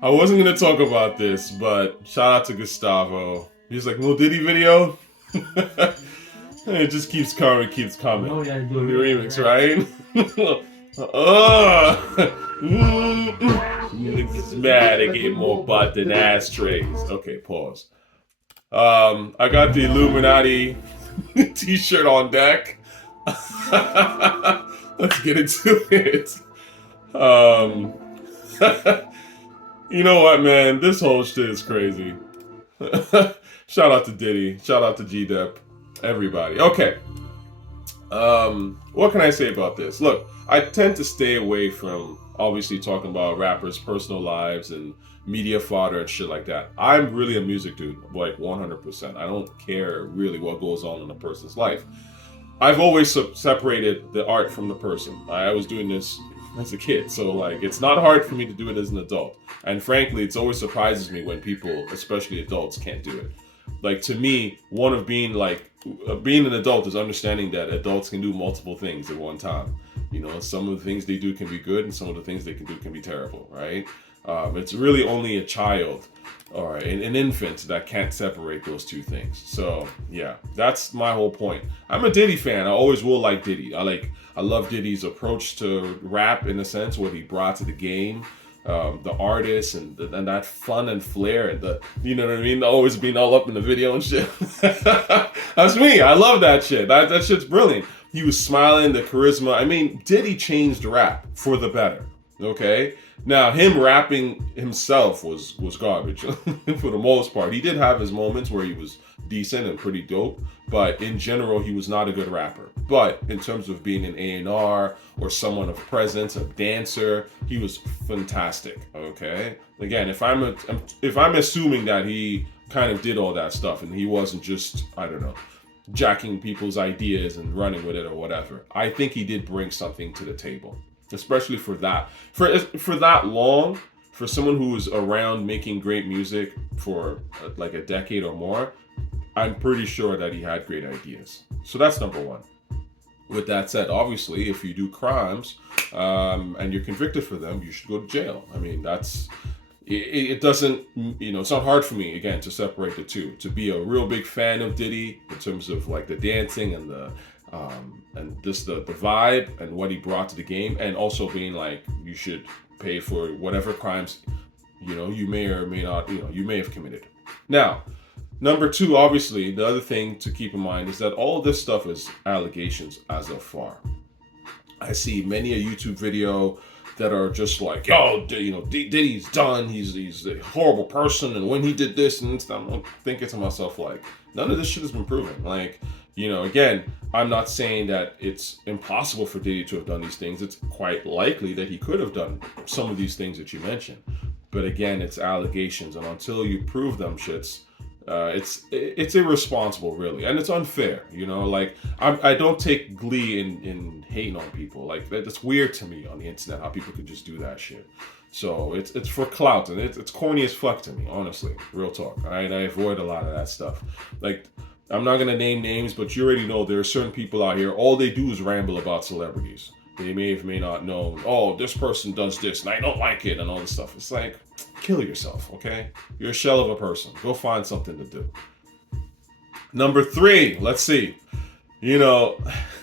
I wasn't gonna talk about this, but shout out to Gustavo. He's like, no Diddy video? It just keeps coming, keeps coming. Oh, yeah, do The it. remix, right? Niggas mad, they get more butt than ashtrays. Okay, pause. I got the Illuminati t-shirt on deck. Let's get into it. Um, you know what, man? This whole shit is crazy. Shout out to Diddy. Shout out to Dep. Everybody. Okay. What can I say about this? Look, I tend to stay away from obviously talking about rappers' personal lives and media fodder and shit like that. I'm really a music dude, like 100%. I don't care really what goes on in a person's life. I've always separated the art from the person. I was doing this as a kid, so like it's not hard for me to do it as an adult. And frankly, it always surprises me when people, especially adults, can't do it. Like to me, one of being like being an adult is understanding that adults can do multiple things at one time. You know, some of the things they do can be good, and some of the things they can do can be terrible, right? It's really only a child or an infant that can't separate those two things. So yeah, that's my whole point. I'm a Diddy fan. I always will like Diddy. I love Diddy's approach to rap in a sense, what he brought to the game. The artist and that fun and flair and the, you know what I mean, always being all up in the video and shit. That's me. I love that shit. That shit's brilliant. He was smiling, the charisma. I mean, Diddy changed rap for the better. Okay, now him rapping himself was garbage for the most part. He did have his moments where he was decent and pretty dope, but in general he was not a good rapper. But in terms of being an A&R or someone of presence, a dancer, he was fantastic. Okay, again, if I'm assuming that he kind of did all that stuff and he wasn't just, I don't know, jacking people's ideas and running with it or whatever, I think he did bring something to the table, especially for that long, for someone who was around making great music for like a decade or more. I'm pretty sure that he had great ideas. So that's number one. With that said, obviously, if you do crimes and you're convicted for them, you should go to jail. I mean, it doesn't, you know, it's not hard for me, again, to separate the two. To be a real big fan of Diddy in terms of like the dancing and the vibe and what he brought to the game, and also being like, you should pay for whatever crimes, you know, you may or may not, you know, you may have committed. Now, number two, obviously, the other thing to keep in mind is that all of this stuff is allegations as of far. I see many a YouTube video that are just like, yo, you know, Diddy's done. He's a horrible person, and when he did this and stuff, I'm thinking to myself like, none of this shit has been proven. Like, you know, again, I'm not saying that it's impossible for Diddy to have done these things. It's quite likely that he could have done some of these things that you mentioned. But again, it's allegations, and until you prove them shits, it's irresponsible, really, and it's unfair. You know, like I don't take glee in hating on people. Like that's weird to me on the internet how people could just do that shit. So it's for clout, and it's corny as fuck to me, honestly. Real talk. I avoid a lot of that stuff. Like, I'm not gonna name names, but you already know there are certain people out here. All they do is ramble about celebrities. They may not know. Oh, this person does this, and I don't like it, and all this stuff. It's like, kill yourself, okay? You're a shell of a person. Go find something to do. Number three, let's see. You know,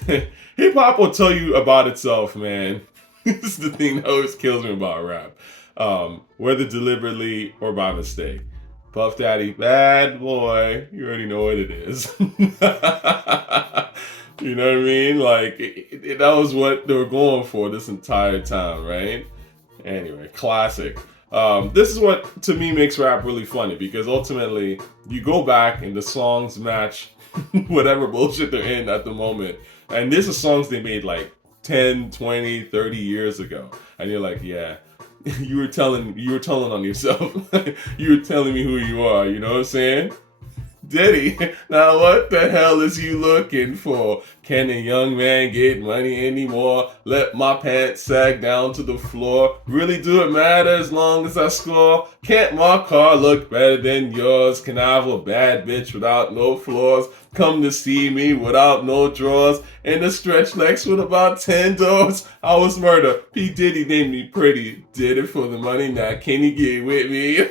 hip hop will tell you about itself, man. This is the thing that always kills me about rap. Whether deliberately or by mistake. Puff Daddy, bad boy. You already know what it is. You know what I mean? Like, that was what they were going for this entire time, right? Anyway, classic. This is what, to me, makes rap really funny, because ultimately, you go back and the songs match whatever bullshit they're in at the moment. And this is songs they made like 10, 20, 30 years ago. And you're like, yeah, you were telling on yourself. You were telling me who you are, you know what I'm saying? Diddy, now what the hell is you looking for? Can a young man get money anymore? Let my pants sag down to the floor. Really do it matter as long as I score? Can't my car look better than yours? Can I have a bad bitch without no flaws? Come to see me without no drawers. And a stretch legs with about 10 doors. I was murder. P. Diddy named me pretty. Did it for the money, now can you get with me?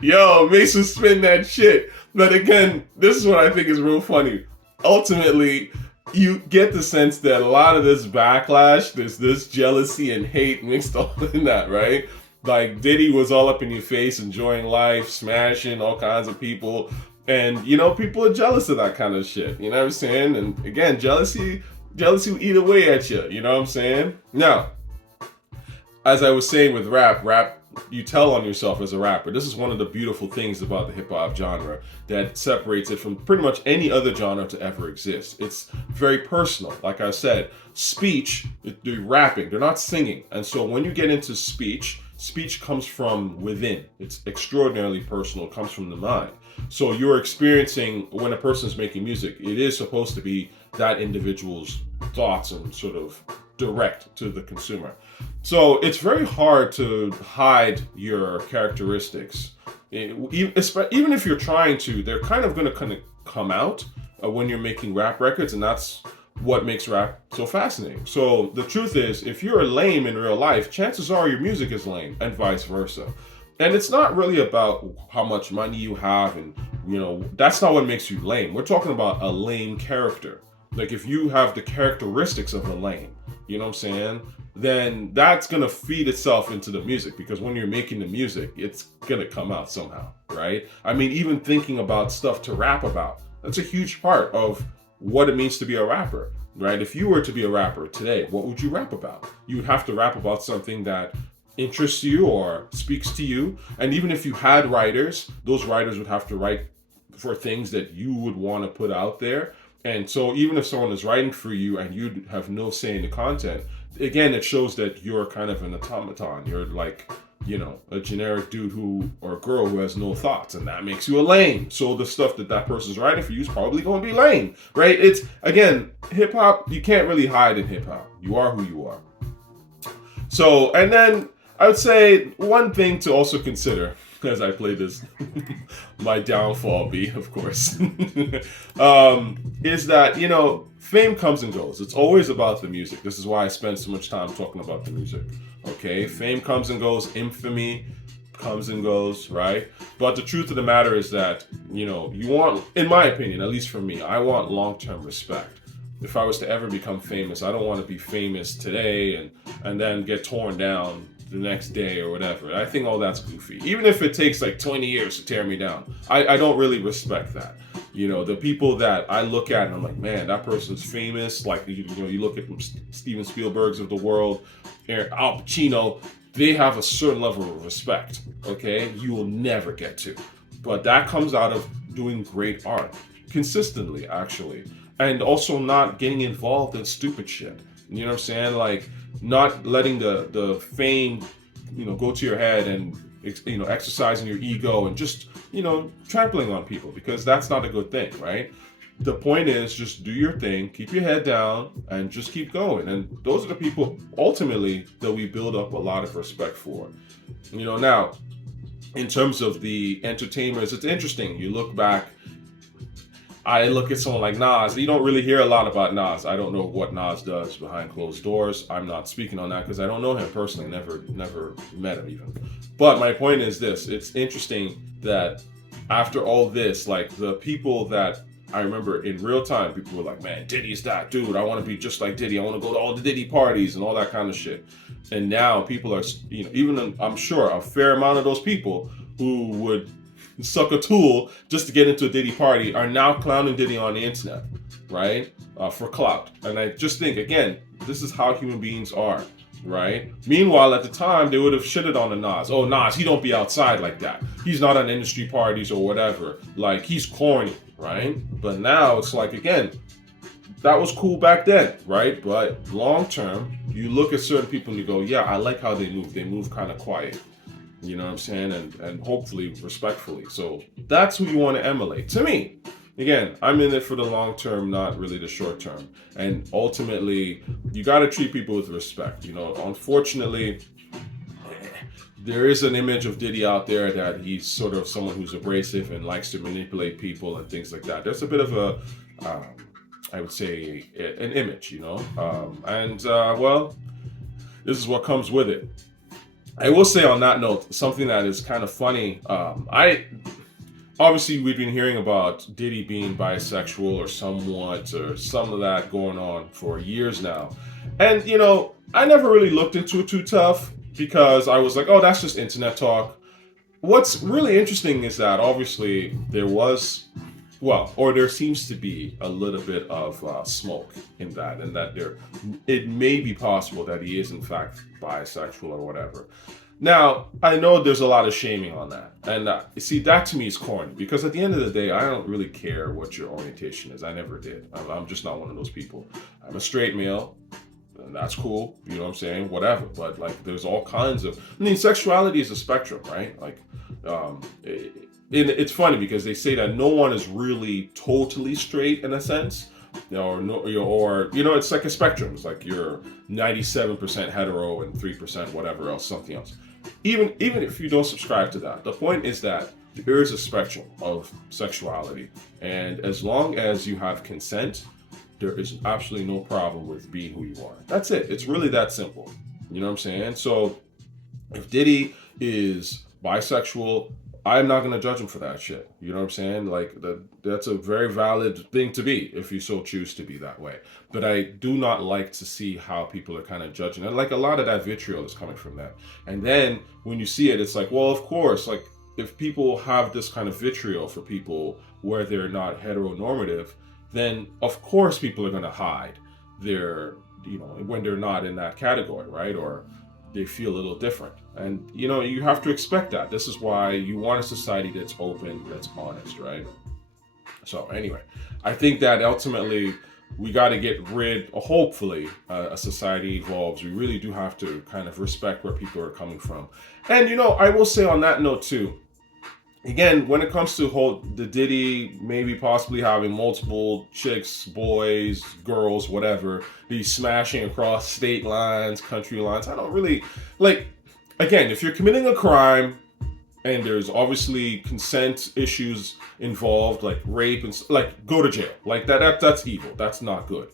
Yo, Mase was spin that shit. But again, this is what I think is real funny. Ultimately, you get the sense that a lot of this backlash, there's this jealousy and hate mixed all in that, right? Like Diddy was all up in your face, enjoying life, smashing all kinds of people. And, people are jealous of that kind of shit. You know what I'm saying? And again, jealousy will eat away at you. You know what I'm saying? Now, as I was saying with rap, you tell on yourself as a rapper. This is one of the beautiful things about the hip hop genre that separates it from pretty much any other genre to ever exist. It's very personal. Like I said, speech, they're rapping, they're not singing. And so when you get into speech comes from within. It's extraordinarily personal. It comes from the mind. So you're experiencing, when a person's making music, it is supposed to be that individual's thoughts and sort of direct to the consumer. So it's very hard to hide your characteristics. Even if you're trying to, they're kind of going to come out when you're making rap records, and that's what makes rap so fascinating. So the truth is, if you're lame in real life, chances are your music is lame, and vice versa. And it's not really about how much money you have, and that's not what makes you lame. We're talking about a lame character. Like if you have the characteristics of a lame, you know what I'm saying? Then that's gonna feed itself into the music, because when you're making the music, it's gonna come out somehow, right? I mean, even thinking about stuff to rap about, that's a huge part of what it means to be a rapper, right? If you were to be a rapper today, what would you rap about? You would have to rap about something that interests you or speaks to you. And even if you had writers, those writers would have to write for things that you would want to put out there. And so even if someone is writing for you and you have no say in the content, again, it shows that you're kind of an automaton. You're like, a generic dude or girl who has no thoughts, and that makes you a lame. So the stuff that person's writing for you is probably going to be lame, right? It's, again, hip hop, you can't really hide in hip hop. You are who you are. So, and then I would say one thing to also consider as I play this, my downfall be, of course, is that, fame comes and goes. It's always about the music. This is why I spend so much time talking about the music. Okay, fame comes and goes, infamy comes and goes, right? But the truth of the matter is that, you want, in my opinion, at least for me, I want long-term respect. If I was to ever become famous, I don't want to be famous today and then get torn down the next day or whatever. I think all that's goofy. Even if it takes like 20 years to tear me down, I don't really respect that. The people that I look at and I'm like, man, that person's famous. Like, you look at Steven Spielberg's of the world, Al Pacino, they have a certain level of respect, okay? You will never get to. But that comes out of doing great art, consistently, actually. And also not getting involved in stupid shit. You know what I'm saying? Like, not letting the fame, go to your head and, exercising your ego and just, trampling on people, because that's not a good thing, right? The point is just do your thing, keep your head down, and just keep going. And those are the people, ultimately, that we build up a lot of respect for. Now, in terms of the entertainers, it's interesting. You look back, I look at someone like Nas. You don't really hear a lot about Nas. I don't know what Nas does behind closed doors. I'm not speaking on that because I don't know him personally. Never met him even. But my point is this. It's interesting that after all this, like the people that I remember in real time, people were like, man, Diddy's that dude. I want to be just like Diddy. I want to go to all the Diddy parties and all that kind of shit. And now people are, even I'm sure a fair amount of those people who would suck a tool just to get into a Diddy party are now clowning Diddy on the internet, right? For clout. And I just think, again, this is how human beings are, right? Meanwhile, at the time, they would have shitted on the Nas. Oh, Nas, he don't be outside like that. He's not on industry parties or whatever. Like, he's corny, right? But now it's like, again, that was cool back then, right? But long term, you look at certain people and you go, yeah, I like how they move. They move kind of quiet. You know what I'm saying? And hopefully respectfully. So that's who you want to emulate. To me, again, I'm in it for the long term, not really the short term. And ultimately, you got to treat people with respect. You know, unfortunately, there is an image of Diddy out there that he's sort of someone who's abrasive and likes to manipulate people and things like that. There's a bit of a, I would say, an image, you know? Well, this is what comes with it. I will say on that note, something that is kind of funny. Obviously we've been hearing about Diddy being bisexual or somewhat or some of that going on for years now. And you know, I never really looked into it too tough because I was like, oh, that's just internet talk. What's really interesting is that obviously there seems to be a little bit of smoke in that, and that it may be possible that he is in fact bisexual or whatever. Now, I know there's a lot of shaming on that, and see, that to me is corny because at the end of the day, I don't really care what your orientation is. I never did. I'm just not one of those people. I'm a straight male. And that's cool, you know what I'm saying? Whatever. But like, there's all kinds of. I mean, sexuality is a spectrum, right? Like, it's funny because they say that no one is really totally straight in a sense, you know, or you know, it's like a spectrum. It's like you're 97% hetero and 3% whatever else, something else. Even if you don't subscribe to that, the point is that there is a spectrum of sexuality, and as long as you have consent, there is absolutely no problem with being who you are. That's it. It's really that simple. You know what I'm saying? So if Diddy is bisexual, I'm not gonna judge him for that shit. You know what I'm saying? Like that's a very valid thing to be if you so choose to be that way. But I do not like to see how people are kind of judging. And like a lot of that vitriol is coming from that. And then when you see it, it's like, well, of course, like if people have this kind of vitriol for people where they're not heteronormative, then of course people are gonna hide their, you know, when they're not in that category, right? Or they feel a little different. And you know, you have to expect that. This is why you want a society that's open, that's honest, right? So anyway, I think that ultimately we got to get rid, hopefully a society evolves. We really do have to kind of respect where people are coming from. And you know, I will say on that note too, again, when it comes to the Diddy maybe possibly having multiple chicks, boys, girls, whatever, he's smashing across state lines, country lines, I don't really, like, again, if you're committing a crime and there's obviously consent issues involved, like rape and like, go to jail. Like that's evil. That's not good.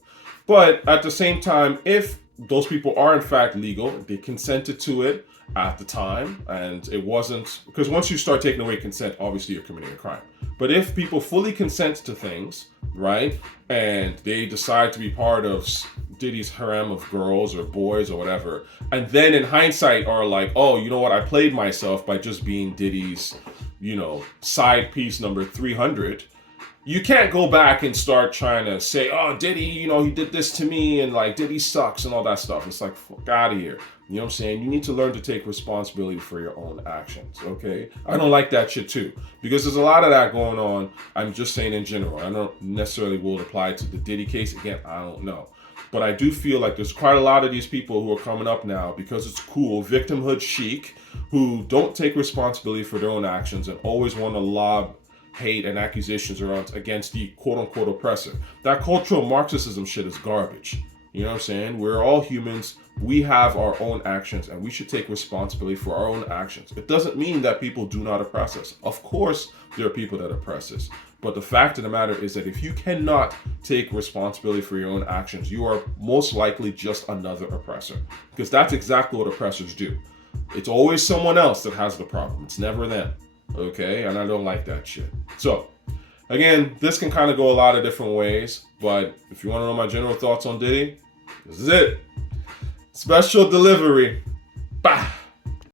But at the same time, if those people are in fact legal, they consented to it at the time, and it wasn't, because once you start taking away consent, obviously you're committing a crime. But if people fully consent to things, right, and they decide to be part of Diddy's harem of girls or boys or whatever, and then in hindsight are like, oh, you know what, I played myself by just being Diddy's, you know, side piece number 300, you can't go back and start trying to say, oh, Diddy, you know, he did this to me, and like Diddy sucks and all that stuff. It's like, fuck out of here. You know what I'm saying? You need to learn to take responsibility for your own actions, okay? I don't like that shit too, because there's a lot of that going on. I'm just saying in general. I don't necessarily will apply to the Diddy case. Again, I don't know. But I do feel like there's quite a lot of these people who are coming up now because it's cool, victimhood chic, who don't take responsibility for their own actions and always want to lob hate and accusations around against the quote-unquote oppressor. That cultural Marxism shit is garbage. You know what I'm saying? We're all humans. We have our own actions, and we should take responsibility for our own actions. It doesn't mean that people do not oppress us. Of course, there are people that oppress us. But the fact of the matter is that if you cannot take responsibility for your own actions, you are most likely just another oppressor. Because that's exactly what oppressors do. It's always someone else that has the problem. It's never them. Okay? And I don't like that shit. So, again, this can kind of go a lot of different ways. But if you want to know my general thoughts on Diddy, this is it. Special delivery. Bah!